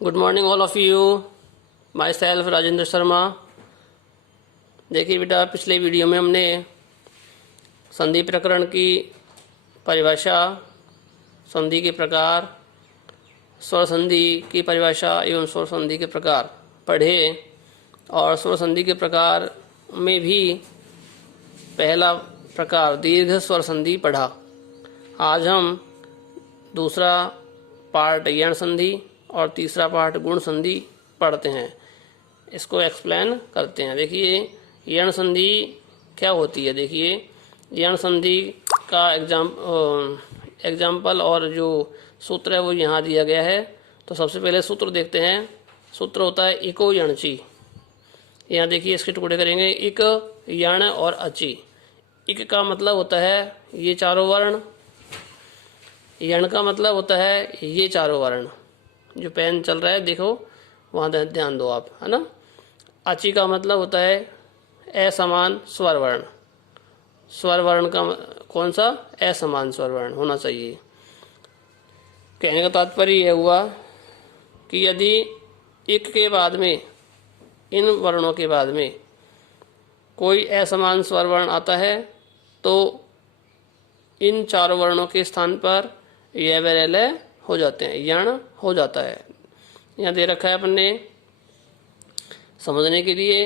Good morning all of you. My self Rajendra Sharma. देखिए बेटा, पिछले वीडियो में हमने संधि प्रकरण की परिभाषा, संधि के प्रकार, स्वर संधि की परिभाषा एवं स्वर संधि के प्रकार पढ़े और स्वर संधि के प्रकार में भी पहला प्रकार दीर्घ स्वर संधि पढ़ा। आज हम दूसरा पार्ट यण संधि और तीसरा पार्ट गुण संधि पढ़ते हैं। इसको एक्सप्लेन करते हैं। देखिए यण संधि क्या होती है। देखिए यण संधि का एग्जाम्पल और जो सूत्र है वो यहाँ दिया गया है। तो सबसे पहले सूत्र देखते हैं। सूत्र होता है इको यणची। यहाँ देखिए इसके टुकड़े करेंगे, इक, यण और अची। इक का मतलब होता है ये चारों वर्ण, यण का मतलब होता है ये चारों वर्ण। जो पेन चल रहा है देखो वहाँ ध्यान दो आप, है ना। अची का मतलब होता है असमान स्वर वर्ण। स्वर वर्ण का कौन सा? असमान स्वर वर्ण होना चाहिए। कहने का तात्पर्य यह हुआ कि यदि इक के बाद में, इन वर्णों के बाद में कोई असमान स्वर वर्ण आता है तो इन चारों वर्णों के स्थान पर यह व लय हो जाते हैं, यण हो जाता है। यहाँ दे रखा है अपन ने समझने के लिए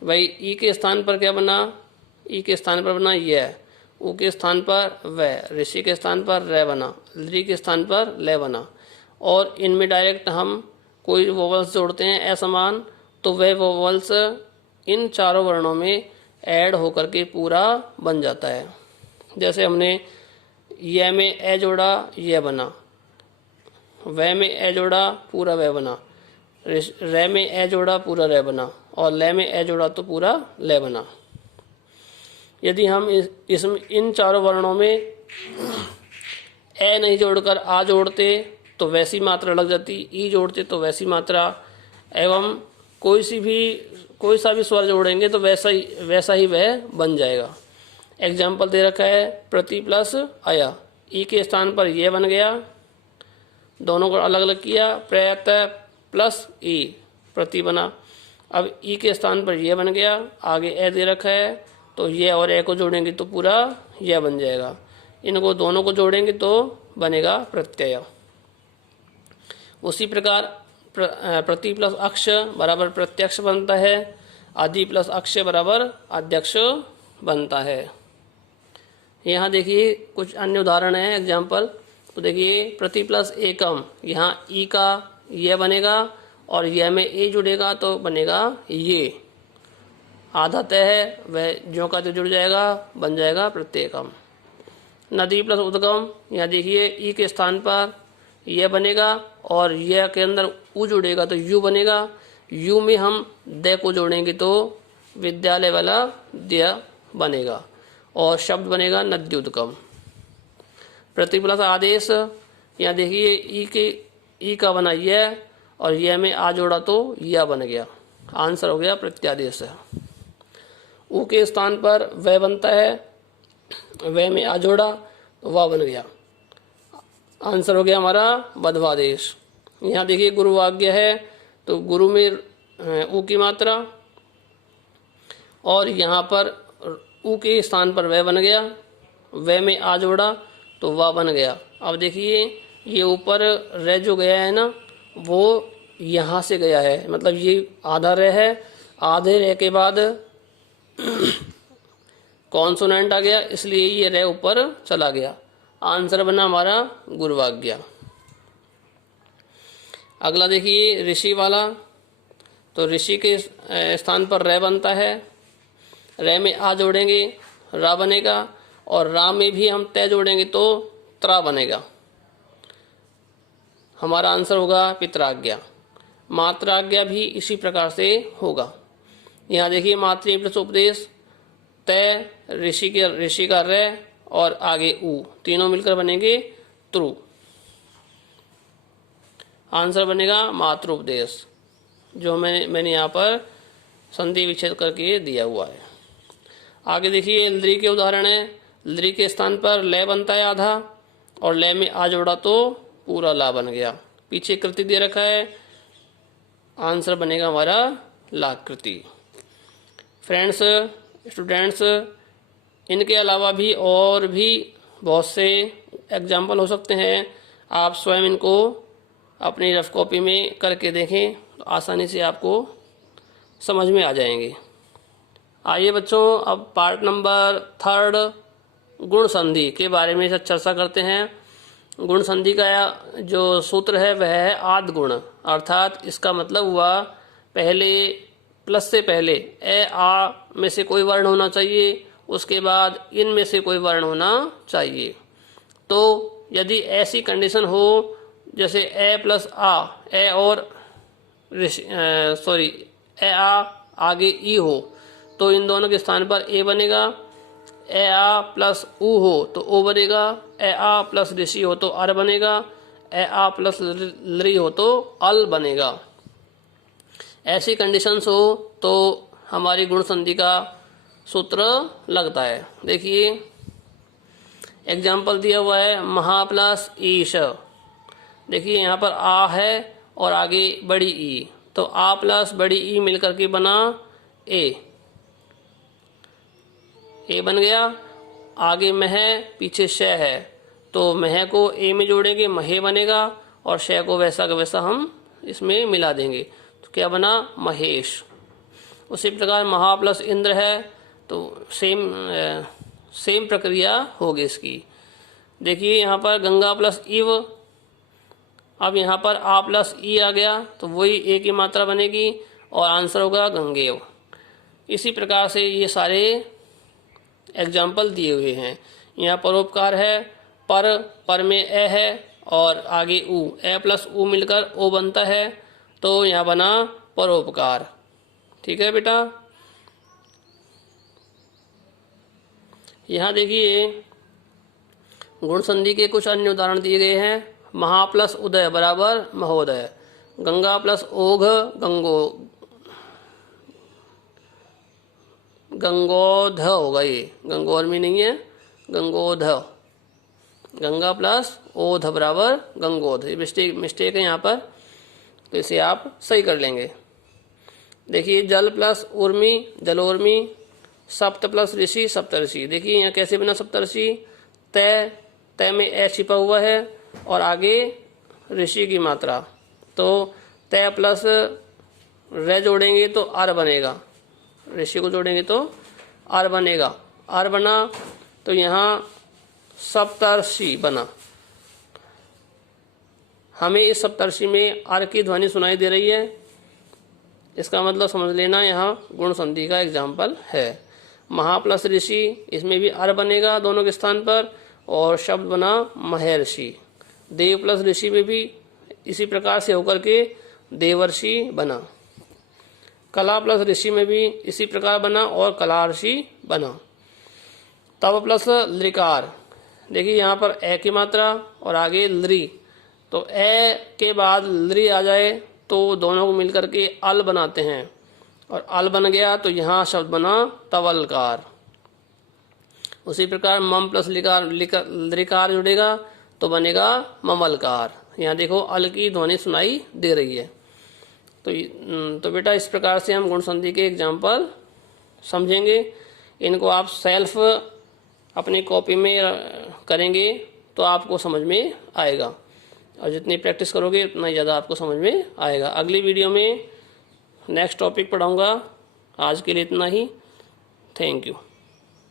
कि भाई ई के स्थान पर क्या बना, ई के स्थान पर बना यह, ऊ के स्थान पर वह, ऋषि के स्थान पर रे बना, लृ के स्थान पर ले बना। और इनमें डायरेक्ट हम कोई वोवल्स जोड़ते हैं असमान, तो वह वोवल्स इन चारों वर्णों में ऐड होकर के पूरा बन जाता है। जैसे हमने यह में ए जोड़ा, यह बना, वह में ए जोड़ा, पूरा वह बना, रे में ए जोड़ा, पूरा रे बना, और ले में ए जोड़ा तो पूरा ले बना। यदि हम इसमें इन चारों वर्णों में ए नहीं जोड़कर आ जोड़ते तो वैसी मात्रा लग जाती, ई जोड़ते तो वैसी मात्रा, एवं कोई सा भी स्वर जोड़ेंगे तो वैसा ही वह बन जाएगा। एग्जाम्पल दे रखा है प्रति प्लस आया। ई के स्थान पर यह बन गया, दोनों को अलग अलग किया, प्रयत प्लस ई, प्रति बना। अब ई के स्थान पर यह बन गया, आगे ए दे रखा है तो ये और ए को जोड़ेंगे तो पूरा यह बन जाएगा। इनको दोनों को जोड़ेंगे तो बनेगा प्रत्यय। उसी प्रकार प्रति प्लस अक्ष बराबर प्रत्यक्ष बनता है, आदि प्लस अक्ष बराबर अध्यक्ष बनता है। यहाँ देखिए कुछ अन्य उदाहरण है, एग्जाम्पल। तो देखिए प्रति प्लस एकम, यहाँ ई का यह बनेगा और यह में ए जुड़ेगा तो बनेगा ये। आधा तय है, वह जो का जो जुड़ जाएगा बन जाएगा प्रत्येकम। नदी प्लस उद्गम, यहाँ देखिए ई के स्थान पर यह बनेगा और यह के अंदर उ जुड़ेगा तो यू बनेगा। यू में हम दे को जोड़ेंगे तो विद्यालय वाला द्य बनेगा और शब्द बनेगा नद्युद्गम। प्रति प्लस आदेश, यहाँ देखिए ई का बना यह और यह में आ जोड़ा तो यह बन गया। आंसर हो गया प्रत्यादेश। ऊ के स्थान पर वह बनता है, वह में आ जोड़ा तो वह बन गया। आंसर हो गया हमारा बध्वादेश। यहाँ देखिए गुरु आज्ञा है तो गुरु में ऊ की मात्रा और यहाँ पर ऊ के स्थान पर वह बन गया, वह में आ जोड़ा तो वह बन गया। अब देखिए ये ऊपर रह जो गया है ना, वो यहाँ से गया है, मतलब ये आधा रह है, आधे रह के बाद कॉन्सोनेंट आ गया, इसलिए ये रह ऊपर चला गया। आंसर बना हमारा गुरुवाज्ञा। अगला देखिए ऋषि वाला। तो ऋषि के स्थान पर रे बनता है, रे में आ जोड़ेंगे रा बनेगा और रा में भी हम तय जोड़ेंगे तो त्रा बनेगा। हमारा आंसर होगा पितराज्ञा। मात्राज्ञा भी इसी प्रकार से होगा। यहाँ देखिए मातृ प्लस उपदेश, तय ऋषि का रे और आगे ऊ, तीनों मिलकर बनेंगे त्रु। आंसर बनेगा मातृ उपदेश, जो मैंने यहाँ पर संधि विच्छेद करके दिया हुआ है। आगे देखिए लृ के उदाहरण है। लृ के स्थान पर लय बनता है आधा और लय में आ जोड़ा तो पूरा ला बन गया। पीछे कृति दे रखा है आंसर बनेगा हमारा लाकृति। फ्रेंड्स, स्टूडेंट्स, इनके अलावा भी और भी बहुत से एग्जाम्पल हो सकते हैं। आप स्वयं इनको अपनी रफ कॉपी में करके देखें तो आसानी से आपको समझ में आ जाएंगे। आइए बच्चों, अब पार्ट नंबर 3 गुण संधि के बारे में चर्चा करते हैं। गुण संधि का जो सूत्र है वह है आद्य गुण, अर्थात इसका मतलब हुआ पहले प्लस से पहले ए आ में से कोई वर्ण होना चाहिए, उसके बाद इन में से कोई वर्ण होना चाहिए। तो यदि ऐसी कंडीशन हो जैसे ए प्लस आ, ए और ए आ आगे ई हो तो इन दोनों के स्थान पर ए बनेगा। ए आ प्लस उ हो तो ओ बनेगा। ए आ प्लस ऋषि हो तो अर बनेगा। ए आ प्लस लृ हो तो अल बनेगा। ऐसी कंडीशंस हो तो हमारी गुण संधि का सूत्र लगता है। देखिए एग्जाम्पल दिया हुआ है महा प्लस ईश। देखिए यहाँ पर आ है और आगे बड़ी ई, तो आ प्लस बड़ी ई मिलकर के बना ए बन गया। आगे मह, पीछे श है, तो मह को ए में जोड़ेंगे, महे बनेगा, और श को वैसा का वैसा हम इसमें मिला देंगे, तो क्या बना महेश। उसी प्रकार महा प्लस इंद्र है तो सेम प्रक्रिया होगी इसकी। देखिए यहाँ पर गंगा प्लस इव, अब यहाँ पर आ प्लस ई आ गया तो वही ए की मात्रा बनेगी और आंसर होगा गंगेव। इसी प्रकार से ये सारे एग्जाम्पल दिए हुए हैं। यहाँ परोपकार है, पर में ए है और आगे उ, ए प्लस उ मिलकर ओ बनता है, तो यहाँ बना परोपकार। ठीक है बेटा। यहाँ देखिए गुण संधि के कुछ अन्य उदाहरण दिए गए हैं। महा प्लस उदय बराबर महोदय, गंगा प्लस ओघ गंगोध होगा, ये गंगोर में नहीं है, गंगोध। गंगा प्लस ओध बराबर गंगोध, ये मिस्टेक है यहाँ पर, तो इसे आप सही कर लेंगे। देखिए जल प्लस उर्मी जलोर्मी, सप्त प्लस ऋषि सप्तऋषि। देखिए यहाँ कैसे बना सप्तऋषि, तय में ए छिपा हुआ है और आगे ऋषि की मात्रा, तो तय प्लस रे जोड़ेंगे तो आर बनेगा, ऋषि को जोड़ेंगे तो आर बनेगा। आर बना तो यहाँ सप्तर्षि बना। हमें इस सप्तर्षि में आर की ध्वनि सुनाई दे रही है, इसका मतलब समझ लेना यहाँ गुण संधि का एग्जाम्पल है। महा प्लस ऋषि, इसमें भी आर बनेगा दोनों के स्थान पर, और शब्द बना महर्षि। देव प्लस ऋषि में भी इसी प्रकार से होकर के देवर्षि बना। कला प्लस ऋषि में भी इसी प्रकार बना और कलार्षि बना। तव प्लस लृकार, देखिए यहाँ पर ए की मात्रा और आगे लृ, तो ए के बाद लृ आ जाए तो दोनों को मिलकर के अल बनाते हैं, और अल बन गया तो यहाँ शब्द बना तवलकार। उसी प्रकार मम प्लस लृकार जुड़ेगा तो बनेगा ममलकार। यहाँ देखो अल की ध्वनि सुनाई दे रही है। तो बेटा इस प्रकार से हम गुण संधि के एग्जाम्पल समझेंगे। इनको आप सेल्फ अपनी कॉपी में करेंगे तो आपको समझ में आएगा, और जितनी प्रैक्टिस करोगे उतना ज़्यादा आपको समझ में आएगा। अगली वीडियो में नेक्स्ट टॉपिक पढ़ाऊँगा। आज के लिए इतना ही। Thank you.